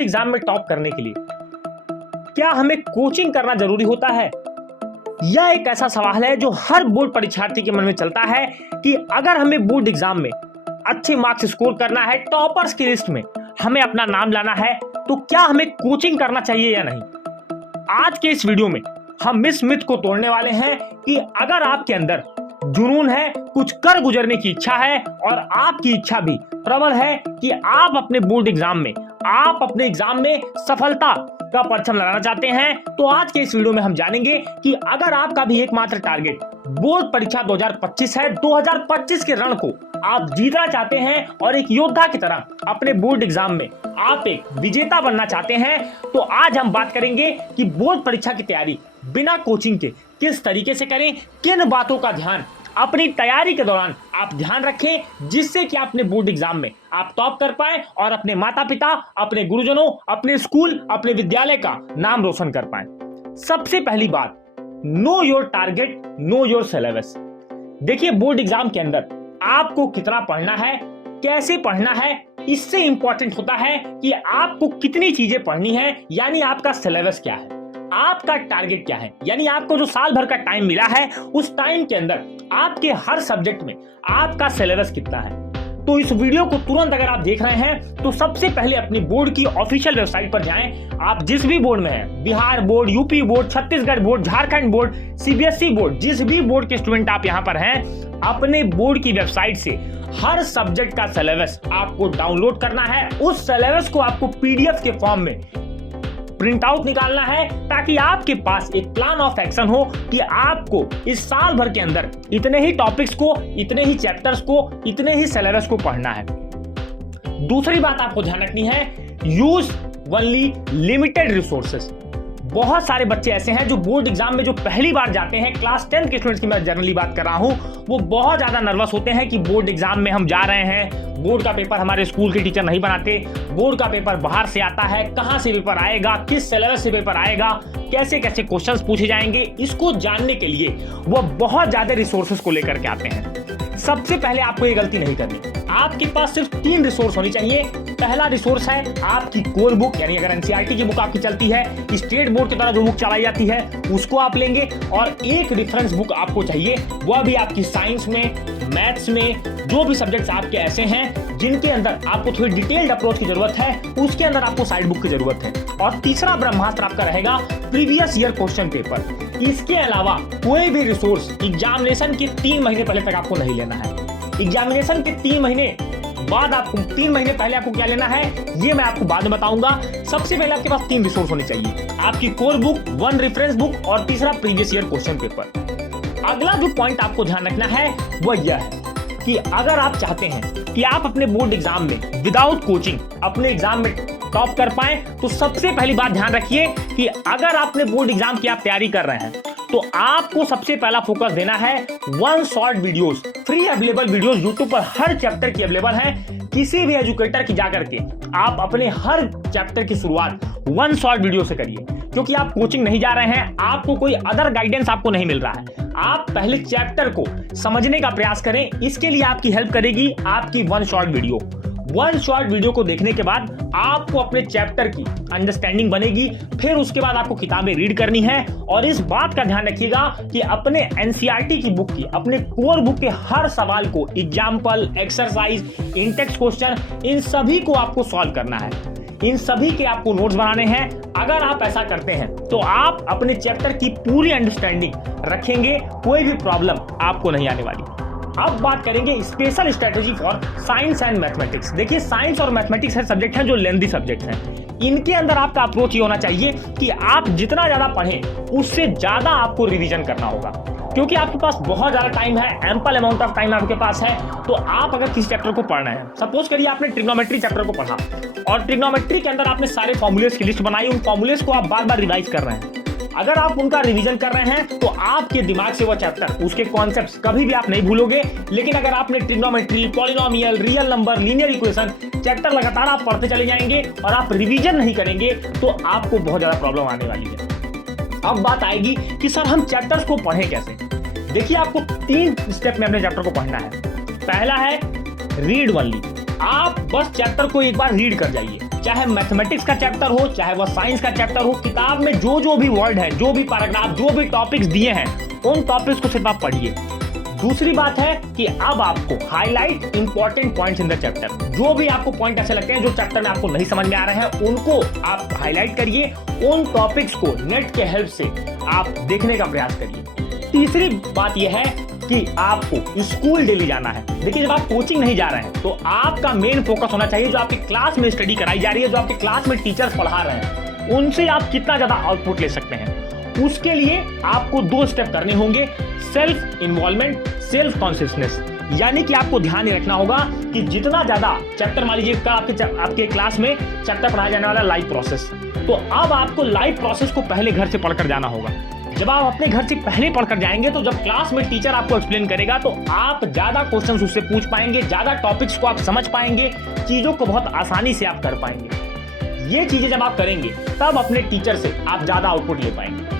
Exam में top करने के लिए क्या हमें कोचिंग करना जरूरी होता है? यह एक ऐसा सवाल है जो हर बोर्ड परीक्षार्थी के मन में चलता है कि अगर हमें बोर्ड एग्जाम में अच्छे मार्क्स स्कोर करना है, टॉपर्स की लिस्ट में हमें अपना नाम लाना है, तो क्या हमें कोचिंग करना चाहिए या नहीं। आज के इस वीडियो में हम इस मिथ को तोड़ने वाले हैं कि अगर आपके अंदर जुनून है, कुछ कर गुजरने की इच्छा है और आपकी इच्छा भी प्रबल है कि आप अपने बोर्ड एग्जाम में सफलता का परचम लगाना चाहते हैं, तो आज के इस वीडियो में हम जानेंगे कि अगर आपका भी एकमात्र टारगेट बोर्ड परीक्षा 2025 है, 2025 के रण को आप जीतना चाहते हैं और एक योद्धा की तरह अपने बोर्ड एग्जाम में आप एक विजेता बनना चाहते हैं, तो आज हम बात करेंगे कि बोर्ड परीक्षा की तैयारी बिना कोचिंग के किस तरीके से करें, किन बातों का ध्यान अपनी तैयारी के दौरान आप ध्यान रखें, जिससे कि अपने बोर्ड एग्जाम में आप टॉप कर पाएं और अपने माता पिता, अपने गुरुजनों, अपने स्कूल, अपने विद्यालय का नाम रोशन कर पाएं। सबसे पहली बात, know your target, know your syllabus. देखिए, बोर्ड एग्जाम के अंदर आपको कितना पढ़ना है, कैसे पढ़ना है, इससे इंपॉर्टेंट होता है कि आपको कितनी चीजें पढ़नी है, यानी आपका सिलेबस क्या है, आपका टारगेट क्या है, यानी आपको जो साल भर का टाइम मिला है उस टाइम के अंदर आपके हर सब्जेक्ट में आपका सिलेबस कितना है। तो इस वीडियो को तुरंत अगर आप देख रहे हैं तो सबसे पहले अपनी बोर्ड की ऑफिशियल वेबसाइट पर जाएं। आप जिस भी बोर्ड में हैं, Bihar board, UP board, Chhattisgarh board, Jharkhand board, CBSE board, जिस भी बोर्ड के स्टूडेंट आप यहां पर हैं, अपने बोर्ड की वेबसाइट से हर सब्जेक्ट का सिलेबस आपको डाउनलोड करना है। उस सिलेबस को आपको पीडीएफ के फॉर्म में प्रिंट आउट निकालना है, ताकि आपके पास एक प्लान ऑफ एक्शन हो कि आपको इस साल भर के अंदर इतने ही टॉपिक्स को, इतने ही चैप्टर्स को, इतने ही सिलेबस को पढ़ना है। दूसरी बात आपको ध्यान रखनी है, यूज ओनली लिमिटेड रिसोर्सेस। बहुत सारे बच्चे ऐसे हैं जो बोर्ड एग्जाम में जो पहली बार जाते हैं, क्लास 10 के स्टूडेंट्स की मैं जनरली बात कर रहा हूं, वो बहुत ज्यादा नर्वस होते हैं कि बोर्ड एग्जाम में हम जा रहे हैं, बोर्ड का पेपर हमारे स्कूल के टीचर नहीं बनाते, बोर्ड का पेपर बाहर से आता है, कहां से पेपर आएगा, किस सिलेबस से पेपर आएगा, कैसे कैसे क्वेश्चंस पूछे जाएंगे, इसको जानने के लिए वो बहुत ज्यादा रिसोर्सेस को लेकर के आते हैं। सबसे पहले आपको ये गलती नहीं करनी, आपके पास सिर्फ 3 रिसोर्स होनी चाहिए। पहला रिसोर्स है आपकी कोर बुक, यानी अगर एनसीईआरटी की बुक आपकी चलती है, स्टेट बोर्ड की तरह जो बुक चलाई जाती है उसको आप लेंगे, और एक रेफरेंस बुक आपको चाहिए, वह भी आपकी साइंस में, मैथ्स में, जो भी सब्जेक्ट्स आपके ऐसे हैं जिनके अंदर आपको थोड़ी डिटेल्ड अप्रोच की जरूरत है, उसके अंदर आपको साइड बुक की जरूरत है। और तीसरा ब्रह्मास्त्र आपका रहेगा प्रीवियस ईयर क्वेश्चन पेपर। इसके अलावा कोई भी रिसोर्स एग्जामिनेशन के 3 महीने पहले तक आपको नहीं लेना है। एग्जामिनेशन के 3 महीने बाद आपको 3 महीने पहले आपको क्या लेना है, ये मैं आपको बाद में बताऊंगा। सबसे पहले आपके पास 3 रिसोर्स होने चाहिए, आपकी कोर बुक, 1 रेफरेंस बुक और तीसरा प्रीवियस ईयर क्वेश्चन पेपर। अगला जो पॉइंट आपको ध्यान रखना है वह यह है कि अगर आप चाहते हैं कि आप अपने बोर्ड एग्जाम में विदाउट कोचिंग अपने एग्जाम में टॉप कर पाए, तो सबसे पहली बात ध्यान रखिए कि अगर आपने बोर्ड एग्जाम की आप तैयारी कर रहे हैं, तो आपको सबसे पहला फोकस देना है 1 short videos, free available videos YouTube पर हर चैप्टर की अवेलेबल है। किसी भी एजुकेटर की जाकर के आप अपने हर चैप्टर की शुरुआत 1 शॉर्ट वीडियो से करिए, क्योंकि आप कोचिंग नहीं जा रहे हैं, आपको कोई अदर गाइडेंस आपको नहीं मिल रहा है। आप पहले चैप्टर को समझने का प्रयास करें, इसके लिए आपकी हेल्प करेगी आपकी 1 शॉर्ट वीडियो। 1 शॉर्ट वीडियो को देखने के बाद आपको अपने चैप्टर की अंडरस्टैंडिंग बनेगी, फिर उसके बाद आपको किताबें रीड करनी है। और इस बात का ध्यान रखिएगा कि अपने एनसीईआरटी की बुक की, अपने कोर बुक के हर सवाल को, एग्जाम्पल, एक्सरसाइज, इंटेक्स्ट क्वेश्चन, इन सभी को आपको सॉल्व करना है, इन सभी के आपको नोट्स बनाने हैं। अगर आप ऐसा करते हैं तो आप अपने चैप्टर की पूरी अंडरस्टैंडिंग रखेंगे, कोई भी प्रॉब्लम आपको नहीं आने वाली। अब बात करेंगे special strategy for science and mathematics. देखिए, साइंस और मैथमेटिक्स है सब्जेक्ट हैं जो लेंथी सब्जेक्ट हैं। इनके अंदर आपका अप्रोच ये होना चाहिए कि आप जितना ज्यादा पढ़ें उससे ज्यादा आपको रिवीजन करना होगा, क्योंकि आपके पास बहुत ज्यादा टाइम है, एम्पल अमाउंट ऑफ टाइम आपके पास है। तो आप अगर किसी चैप्टर को पढ़ना है, सपोज करिए आपने ट्रिग्नोमेट्री चैप्टर को पढ़ा और ट्रिग्नोमेट्री के अंदर आपने सारे फॉर्मूलेस की लिस्ट बनाई, उन फॉर्मूलेस को आप बार बार रिवाइज कर रहे हैं। अगर आप उनका रिवीजन कर रहे हैं तो आपके दिमाग से वो चैप्टर, उसके कॉन्सेप्ट्स कभी भी आप नहीं भूलोगे। लेकिन अगर आपने trigonometry, polynomial, real number, linear equation chapter लगातार आप पढ़ते चले जाएंगे और आप रिवीजन नहीं करेंगे, तो आपको बहुत ज्यादा प्रॉब्लम आने वाली है। अब बात आएगी कि सर हम चैप्टर्स को पढ़ें कैसे। देखिए, आपको 3 स्टेप में अपने चैप्टर को पढ़ना है। पहला है रीड ओनली, आप बस चैप्टर को एक बार रीड कर जाइए। चाहे मैथमेटिक्स का चैप्टर हो, चाहे वह साइंस का चैप्टर हो, किताब में जो भी वर्ड है, जो भी पैराग्राफ, जो भी टॉपिक्स दिए हैं, उन टॉपिक्स को सिर्फ आप पढ़िए। दूसरी बात है कि अब आपको highlight important points in the chapter. जो भी आपको पॉइंट ऐसे लगते हैं जो चैप्टर में आपको नहीं समझ में आ रहे हैं, उनको आप हाईलाइट करिए। उन टॉपिक्स को नेट के हेल्प से आप देखने का प्रयास करिए। तीसरी बात यह है कि आपको स्कूल डेली जाना है। देखिए, जब आप कोचिंग नहीं जा रहे हैं तो आपका मेन फोकस होना चाहिए जो आपकी क्लास में स्टडी कराई जा रही है, जो आपके क्लास में टीचर्स पढ़ा रहे हैं, उनसे आप कितना ज्यादा आउटपुट ले सकते हैं। उसके लिए आपको 2 स्टेप करने होंगे, सेल्फ इन्वॉल्वमेंट, सेल्फ कॉन्शियसनेस। यानी कि आपको ध्यान रखना होगा कि जितना ज्यादा चैप्टर, मान लीजिए आपके क्लास में चैप्टर पढ़ाया जाने वाला लाइव प्रोसेस, तो अब आपको लाइव प्रोसेस को पहले घर से पढ़कर जाना होगा। जब आप अपने घर से पहले पढ़कर जाएंगे तो जब क्लास में टीचर आपको एक्सप्लेन करेगा तो आप ज्यादा क्वेश्चंस उससे पूछ पाएंगे, ज्यादा टॉपिक्स को आप समझ पाएंगे, चीजों को बहुत आसानी से आप कर पाएंगे। ये चीजें जब आप करेंगे तब अपने टीचर से आप ज्यादा आउटपुट ले पाएंगे।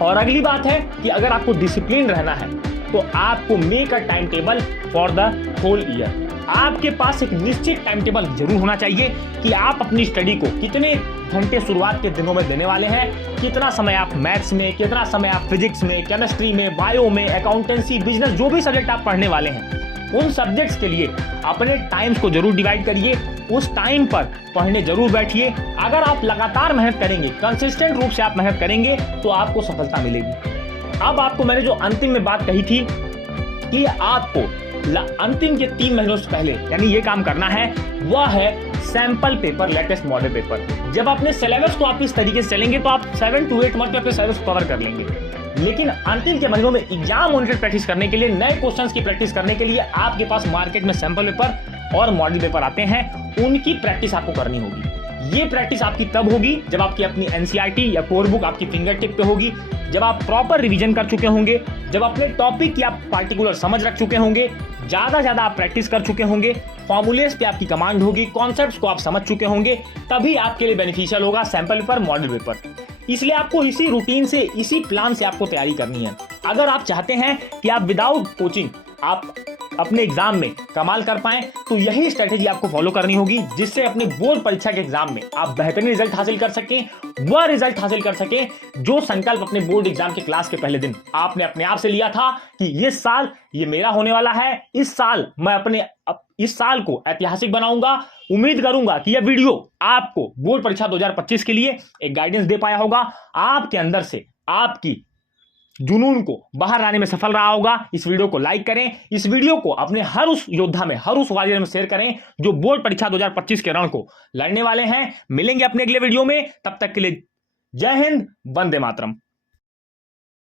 और अगली बात है कि अगर आपको डिसिप्लिन रहना है तो आपको make a time table for the whole year. आपके पास एक निश्चित टाइम टेबल जरूर होना चाहिए कि आप अपनी स्टडी को कितने घंटे शुरुआत के दिनों में देने वाले हैं, कितना समय आप मैथ्स में, कितना समय आप फिजिक्स में, केमिस्ट्री में, बायो में, अकाउंटेंसी, बिजनेस, जो भी सब्जेक्ट आप पढ़ने वाले हैं, उन सब्जेक्ट्स के लिए अपने टाइम्स को जरूर डिवाइड करिए। उस टाइम पर पढ़ने जरूर बैठिए। अगर आप लगातार मेहनत करेंगे, कंसिस्टेंट रूप से आप मेहनत करेंगे तो आपको सफलता मिलेगी। अब आपको मैंने जो अंतिम में बात कही थी कि आपको अंतिम के 3 महीनों से पहले यानी ये काम करना है, वह है sample paper, latest model paper. जब अपने सिलेबस को आप इस तरीके से चलेंगे तो आप 7 to 8 मंथ में अपने सिलेबस कवर कर लेंगे। लेकिन अंतिम के महीनों में एग्जाम ओरिएंटेड प्रैक्टिस करने के लिए, नए क्वेश्चंस की प्रैक्टिस करने के लिए आपके पास मार्केट में सैंपल पेपर और मॉडल पेपर आते हैं, उनकी प्रैक्टिस आपको करनी होगी। ये प्रैक्टिस आपकी तब होगी जब आपकी अपनी एनसीईआरटी या कोर बुक आपकी फिंगर टिप पे होगी, जब आप प्रॉपर रिवीजन कर चुके होंगे, जब अपने टॉपिक की आप पार्टिकुलर समझ रख चुके होंगे, ज्यादा आप प्रैक्टिस कर चुके होंगे, फॉर्मूलेस पे आपकी कमांड होगी, कॉन्सेप्ट्स को आप समझ चुके होंगे, तभी आपके लिए बेनिफिशियल होगा सैंपल पेपर, मॉडल पेपर। इसलिए आपको इसी रूटीन से, इसी प्लान से आपको तैयारी करनी है। अगर आप चाहते हैं कि आप विदाउट कोचिंग आप अपने एग्जाम में कमाल कर पाएं, तो यही स्ट्रेटेजी आपको फॉलो करनी होगी, जिससे अपने बोर्ड परीक्षा के एग्जाम में आप बेहतरीन रिजल्ट हासिल कर सकें। वह रिजल्ट हासिल कर सकें जो संकल्प अपने बोर्ड एग्जाम के क्लास के पहले दिन आपने अपने आप से लिया था कि ये साल ये मेरा होने वाला है, इस साल मैं इस साल को ऐतिहासिक बनाऊंगा। उम्मीद करूंगा कि यह वीडियो आपको बोर्ड परीक्षा 2025 के लिए एक गाइडेंस दे पाया होगा, आपके अंदर से आपकी जुनून को बाहर लाने में सफल रहा होगा। इस वीडियो को लाइक करें, इस वीडियो को अपने हर उस योद्धा में, हर उस वॉरियर में शेयर करें जो बोर्ड परीक्षा 2025 के रण को लड़ने वाले हैं। मिलेंगे अपने अगले वीडियो में, तब तक के लिए जय हिंद, वंदे मातरम।